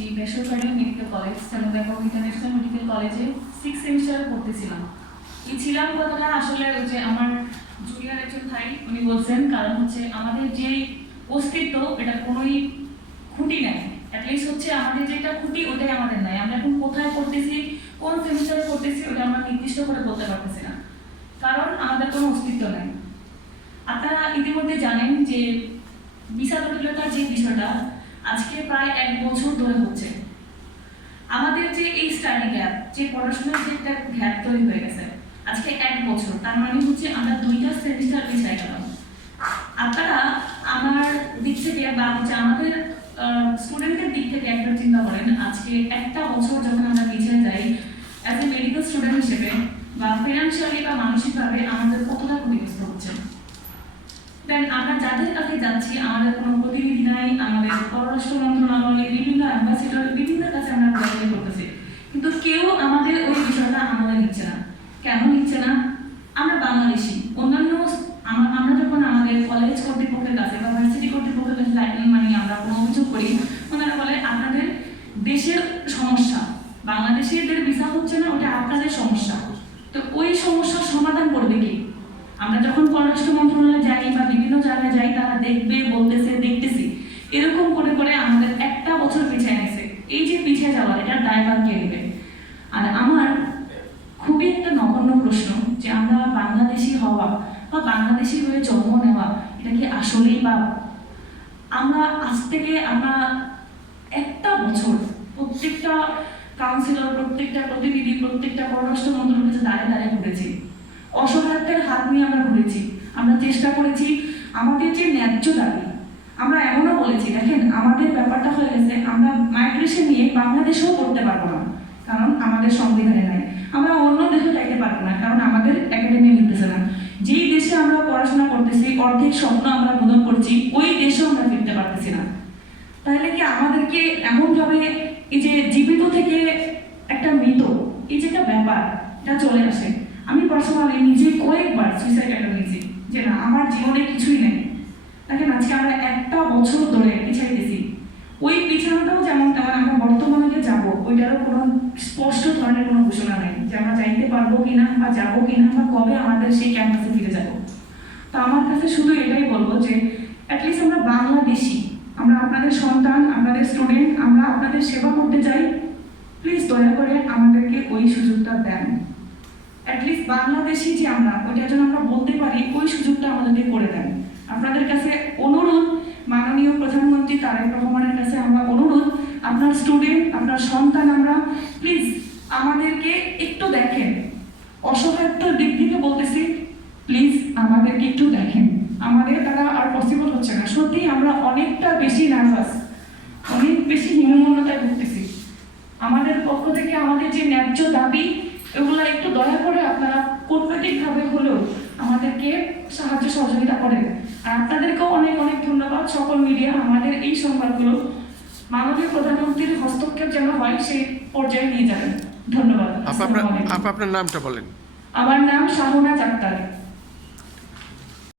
এই বেসরকারি medical college চালুদাবাগ international medical কলেজে 6 সেমিস্টারে পড়তেছিলাম। এই ছিলাম কথাটা আসলে ওই যে আমার জুনিয়র একজন ভাই উনি বলছেন, কারণ হচ্ছে আমাদের যে অস্তিত্ব এটা কোনোই খুঁটি নাই। অ্যাটলিস্ট হচ্ছে আমাদের যেটা খুঁটি ওটাই আমাদের নাই। আমরা এখন কোথায় পড়তেছি, কোন সেমিস্টারে পড়তেছি ওটা আমরা নির্দিষ্ট করে বলতে পারতেছি না, কারণ আমাদের কোনো অস্তিত্ব নাই। আপনারা ইতিমধ্যে জানেন যে ভিসা জটিলতার যে বিষয়টা আজকে প্রায় 1 বছর ধরে হচ্ছে। আমাদের যে এই স্টাডি গ্যাপ, যে পড়াশোনার যে একটা গ্যাপ তৈরি হয়ে গেছে আজকে 1 বছর, তার মানে হচ্ছে আমরা 2টা সেমিস্টার পিছিয়ে গেলাম। আপনারা আমার দিক থেকে বা হচ্ছে আমাদের স্টুডেন্টের দিক থেকে একবার চিন্তা করেন, আজকে 1টা বছর যখন আমরা পিছিয়ে যাই অ্যাজ এ মেডিকেল স্টুডেন্ট হিসেবে বা ফিনান্সিয়ালি বা মানসিকভাবে আমাদের কতটা ক্ষতিগ্রস্ত হচ্ছে। দেন আমরা যাদের কাছে যাচ্ছি আমাদের কোনো প্রতিনিধি নাই, আমাদের পররাষ্ট্র মন্ত্রণালয়ে বিভিন্ন অ্যাম্বাসেডর বিভিন্ন কাছে আমরা ঘোরাঘুরি করতেছি, কিন্তু কেউ আমাদের ওই বিষয়টা আমলে নিচ্ছে না। কেন নিচ্ছে না? আমরা বাংলাদেশি। অন্যান্য আমরা যখন আমাদের কলেজ কর্তৃপক্ষের কাছে বা ভার্সিটি কর্তৃপক্ষের কাছে আমরা কোনো অভিযোগ করি, ওনারা বলে আপনাদের দেশের সমস্যা, বাংলাদেশিদের ভিসা হচ্ছে না, ওটা আপনাদের সমস্যা। তো ওই সমস্যার সমাধান করবে কি? আমরা যখন পররাষ্ট্র মন্ত্রণালয়ে যাই বা বিভিন্ন জায়গায় যাই, তারা দেখবে বলতেছে দেখতেছি, এরকম করে করে আমাদের 1টা বছর পিছিয়ে গেছে। এই যে পিছিয়ে যাওয়া, এটার দায়ভার কে নেবে? আর আমার খুবই একটা নগণ্য প্রশ্ন যে আমরা বাংলাদেশি হওয়া বা বাংলাদেশি হয়ে জন্ম নেওয়া এটা কি আসলেই পাপ? আমরা আজ থেকে আমরা 1টা বছর প্রত্যেকটা কাউন্সিলর, প্রত্যেকটা প্রতিনিধি, প্রত্যেকটা পররাষ্ট্র মন্ত্রণালয়ের কাছে দাঁড়িয়ে দাঁড়িয়ে ঘুরেছি, অসহায়ত্বের হাত নিয়ে আমরা ঘুরেছি। আমরা চেষ্টা করেছি আমাদের যে ন্যায্য দাবি, আমরা এমনও বলেছি দেখেন আমাদের ব্যাপারটা হয়ে গেছে, আমরা মাইগ্রেশন নিয়ে বাংলাদেশেও করতে পারবো না, কারণ আমাদের সংবিধানে নাই। আমরা অন্য দেশে যাইতে পারবো না, কারণ আমাদের একাডেমি নিতেছে না। যেই দেশে আমরা পড়াশোনা করতেছি, অর্ধেক স্বপ্ন আমরা পূরণ করছি, ওই দেশেও আমরা ফিরতে পারতেছি না। তাহলে কি আমাদেরকে এমনভাবে এই যে জীবিত থেকে একটা মৃত, এই যে একটা ব্যাপার এটা চলে আসে। আমি পার্সোনালি নিজে কয়েকবার সুইসাইড অ্যাটেম্প নিয়েছি যে না আমার জীবনে কিছুই নেই। দেখেন আজকে আমরা 1টা বছর ধরে পিছাইতেছি। ওই পিছানোটাও যেমন তেমন আমরা বর্তমানে যে যাবো ওইটারও কোনো স্পষ্ট ধরনের কোনো ঘোষণা নেই যে আমরা যাইতে পারবো কিনা বা যাবো কিনা বা কবে আমাদের সেই ক্যাম্পাসে ফিরে যাবো। তো আমার কাছে শুধু এটাই বলবো যে অ্যাটলিস্ট আমরা বাংলাদেশি, আমরা আপনাদের সন্তান, আপনাদের স্টুডেন্ট, আমরা আপনাদের সেবা করতে চাই। প্লিজ দয়া করে আমাদেরকে ওই সুযোগটা দেন। অ্যাটলিস্ট বাংলাদেশি যে আমরা, ওইটা যেন আমরা বলতে পারি, ওই সুযোগটা আমাদেরকে করে দেন। আপনাদের কাছে অনুরোধ, মাননীয় প্রধানমন্ত্রী তারেক রহমানের কাছে আমরা অনুরোধ, আপনার স্টুডেন্ট, আপনার সন্তান, আমরা প্লিজ আমাদেরকে একটু দেখেন। অসহায়ত্বের দিক থেকে বলতেছি, প্লিজ আমাদেরকে একটু দেখেন। আমাদের দ্বারা আর পসিবল হচ্ছে না। সত্যি আমরা অনেকটা বেশি নার্ভাস, অনেক বেশি হীনমন্যতায় ভুগতেছি। আমাদের পক্ষ থেকে আমাদের যে ন্যায্য দাবি, এগুলো একটু দয়া করে আপনারা কূটনৈতিকভাবে হলেও আমাদেরকে সাহায্য সহযোগিতা করেন। আর আপনাদেরকেও অনেক অনেক ধন্যবাদ সকল মিডিয়া, আমাদের এই সংবাদগুলো মাননীয় প্রধানমন্ত্রীর হস্তক্ষেপ যেন হয় সেই পর্যায়ে নিয়ে যাবেন। ধন্যবাদ। আপনার নামটা বলেন। আমার নাম শাহনাজ আক্তার।